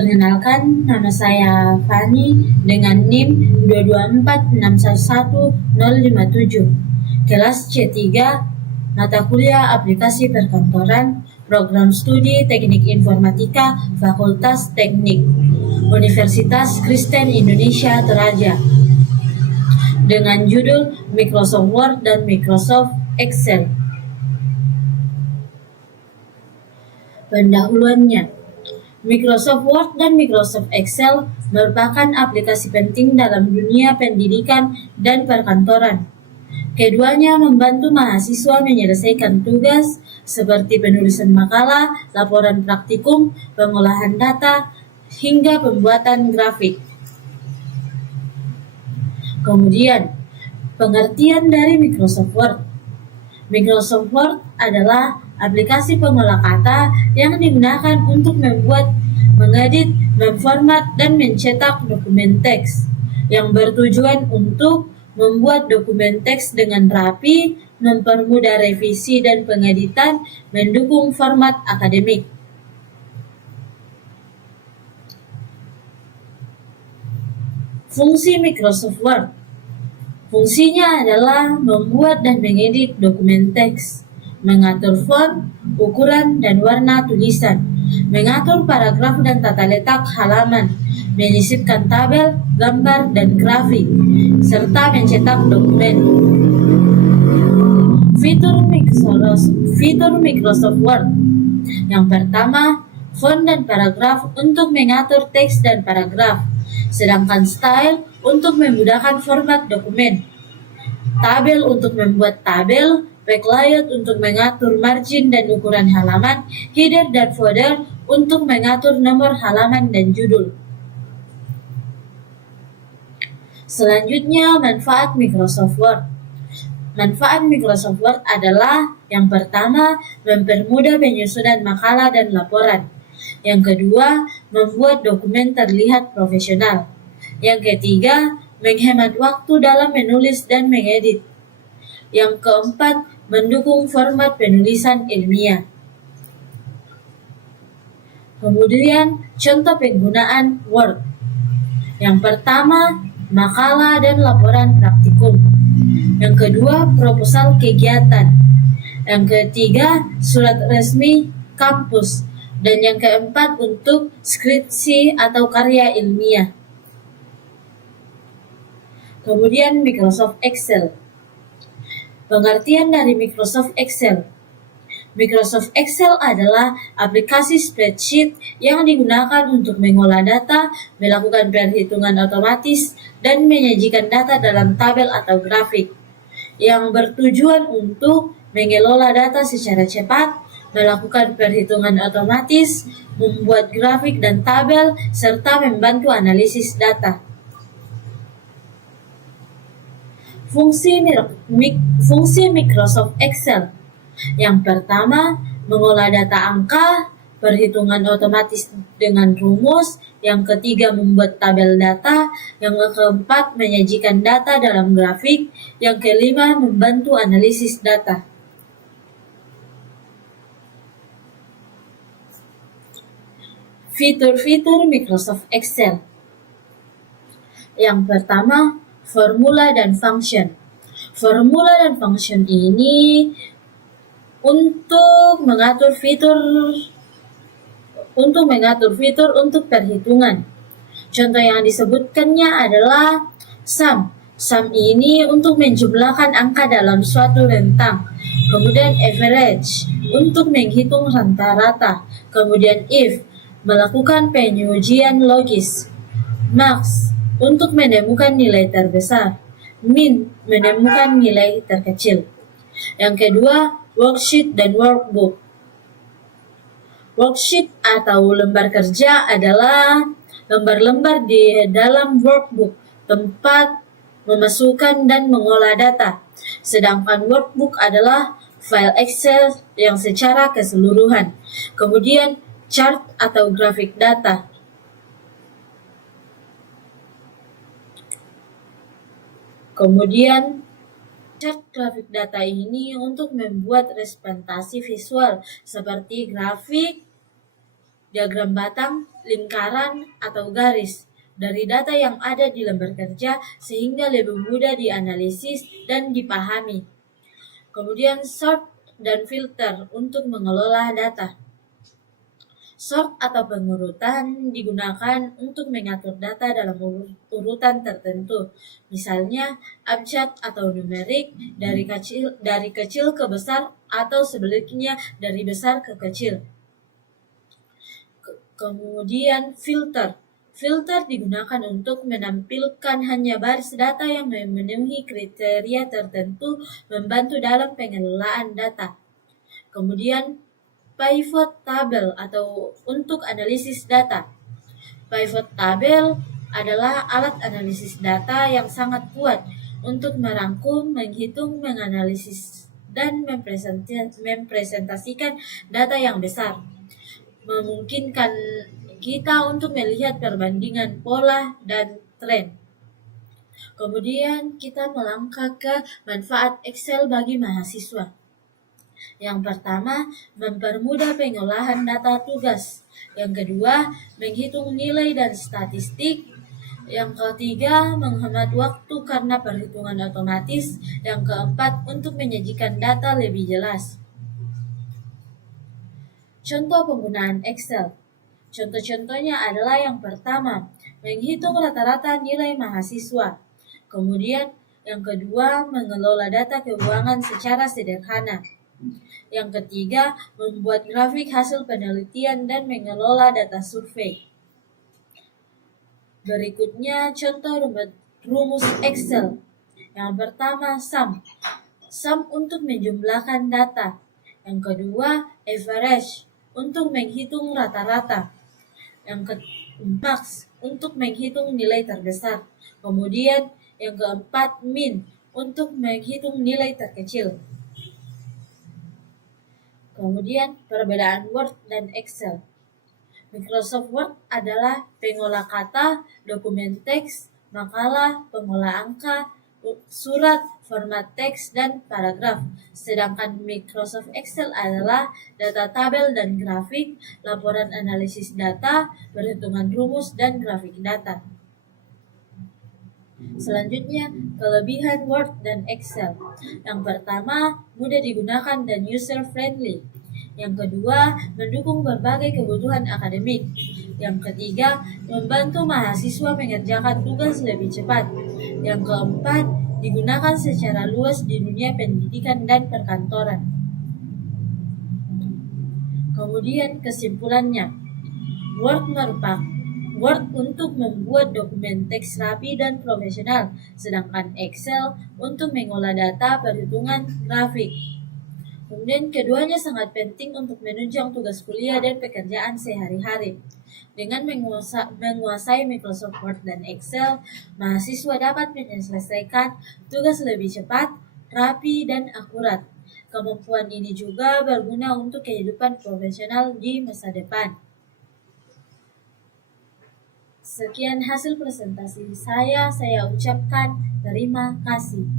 Perkenalkan, nama saya Fani dengan NIM 224611057. Kelas C3, mata kuliah aplikasi perkantoran, program studi Teknik Informatika, Fakultas Teknik, Universitas Kristen Indonesia Toraja, dengan judul Microsoft Word dan Microsoft Excel. Pendahuluannya, Microsoft Word dan Microsoft Excel merupakan aplikasi penting dalam dunia pendidikan dan perkantoran. Keduanya membantu mahasiswa menyelesaikan tugas seperti penulisan makalah, laporan praktikum, pengolahan data, hingga pembuatan grafik. Kemudian, pengertian dari Microsoft Word. Microsoft Word adalah aplikasi pengolah kata yang digunakan untuk membuat, mengedit, memformat, dan mencetak dokumen teks, yang bertujuan untuk membuat dokumen teks dengan rapi, mempermudah revisi dan pengeditan, mendukung format akademik. Fungsi Microsoft Word. Fungsinya adalah membuat dan mengedit dokumen teks, mengatur font, ukuran, dan warna tulisan, mengatur paragraf dan tata letak halaman, menyisipkan tabel, gambar, dan grafik, serta mencetak dokumen. Fitur Microsoft Word. Yang pertama, font dan paragraf untuk mengatur teks dan paragraf, sedangkan style untuk memudahkan format dokumen, tabel untuk membuat tabel, backlight untuk mengatur margin dan ukuran halaman, header dan footer untuk mengatur nomor halaman dan judul. Selanjutnya, manfaat Microsoft Word. Manfaat Microsoft Word adalah yang pertama, mempermudah penyusunan makalah dan laporan. Yang kedua, membuat dokumen terlihat profesional. Yang ketiga, menghemat waktu dalam menulis dan mengedit. Yang keempat, mendukung format penulisan ilmiah. Kemudian, contoh penggunaan Word. Yang pertama, makalah dan laporan praktikum. Yang kedua, proposal kegiatan. Yang ketiga, surat resmi kampus. Dan yang keempat, untuk skripsi atau karya ilmiah. Kemudian Microsoft Excel. Pengertian dari Microsoft Excel. Microsoft Excel adalah aplikasi spreadsheet yang digunakan untuk mengolah data, melakukan perhitungan otomatis, dan menyajikan data dalam tabel atau grafik, yang bertujuan untuk mengelola data secara cepat, melakukan perhitungan otomatis, membuat grafik dan tabel, serta membantu analisis data. Fungsi Microsoft Excel. Yang pertama, mengolah data angka, perhitungan otomatis dengan rumus. Yang ketiga, membuat tabel data. Yang keempat, menyajikan data dalam grafik. Yang kelima, membantu analisis data. Fitur-fitur Microsoft Excel. Yang pertama, formula dan function. Formula dan function ini untuk mengatur fitur untuk perhitungan. Contoh yang disebutkannya adalah sum. Sum ini untuk menjumlahkan angka dalam suatu rentang. Kemudian average untuk menghitung rata-rata. Kemudian if melakukan pengujian logis. Max untuk menemukan nilai terbesar, min menemukan nilai terkecil. Yang kedua, worksheet dan workbook. Worksheet atau lembar kerja adalah lembar-lembar di dalam workbook, tempat memasukkan dan mengolah data. Sedangkan workbook adalah file Excel yang secara keseluruhan. Kemudian, chart atau grafik data. Kemudian, chart grafik data ini untuk membuat representasi visual seperti grafik, diagram batang, lingkaran atau garis dari data yang ada di lembar kerja sehingga lebih mudah dianalisis dan dipahami. Kemudian sort dan filter untuk mengelola data. Sort atau pengurutan digunakan untuk mengatur data dalam urutan tertentu, misalnya abjad atau numerik dari kecil ke besar atau sebaliknya dari besar ke kecil. Kemudian filter. Filter digunakan untuk menampilkan hanya baris data yang memenuhi kriteria tertentu, membantu dalam pengelolaan data. Kemudian pivot table atau untuk analisis data. Pivot table adalah alat analisis data yang sangat kuat untuk merangkum, menghitung, menganalisis, dan mempresentasikan data yang besar. Memungkinkan kita untuk melihat perbandingan pola dan tren. Kemudian kita melangkah ke manfaat Excel bagi mahasiswa. Yang pertama, mempermudah pengolahan data tugas. Yang kedua, menghitung nilai dan statistik. Yang ketiga, menghemat waktu karena perhitungan otomatis. Yang keempat, untuk menyajikan data lebih jelas. Contoh penggunaan Excel. Contoh-contohnya adalah yang pertama, menghitung rata-rata nilai mahasiswa. Kemudian, yang kedua, mengelola data keuangan secara sederhana. Yang ketiga, membuat grafik hasil penelitian dan mengelola data survei. Berikutnya, contoh rumus Excel. Yang pertama, sum. Sum untuk menjumlahkan data. Yang kedua, average untuk menghitung rata-rata. Yang max untuk menghitung nilai terbesar. Kemudian, yang keempat, min untuk menghitung nilai terkecil. Kemudian, perbedaan Word dan Excel. Microsoft Word adalah pengolah kata, dokumen teks, makalah, pengolah angka, surat, format teks, dan paragraf. Sedangkan Microsoft Excel adalah data tabel dan grafik, laporan analisis data, perhitungan rumus, dan grafik data. Selanjutnya, kelebihan Word dan Excel. Yang pertama, mudah digunakan dan user-friendly. Yang kedua, mendukung berbagai kebutuhan akademik. Yang ketiga, membantu mahasiswa mengerjakan tugas lebih cepat. Yang keempat, digunakan secara luas di dunia pendidikan dan perkantoran. Kemudian kesimpulannya, Word untuk membuat dokumen teks rapi dan profesional, sedangkan Excel untuk mengolah data, perhitungan, grafik. Kemudian keduanya sangat penting untuk menunjang tugas kuliah dan pekerjaan sehari-hari. Dengan menguasai Microsoft Word dan Excel, mahasiswa dapat menyelesaikan tugas lebih cepat, rapi, dan akurat. Kemampuan ini juga berguna untuk kehidupan profesional di masa depan. Sekian hasil presentasi saya ucapkan terima kasih.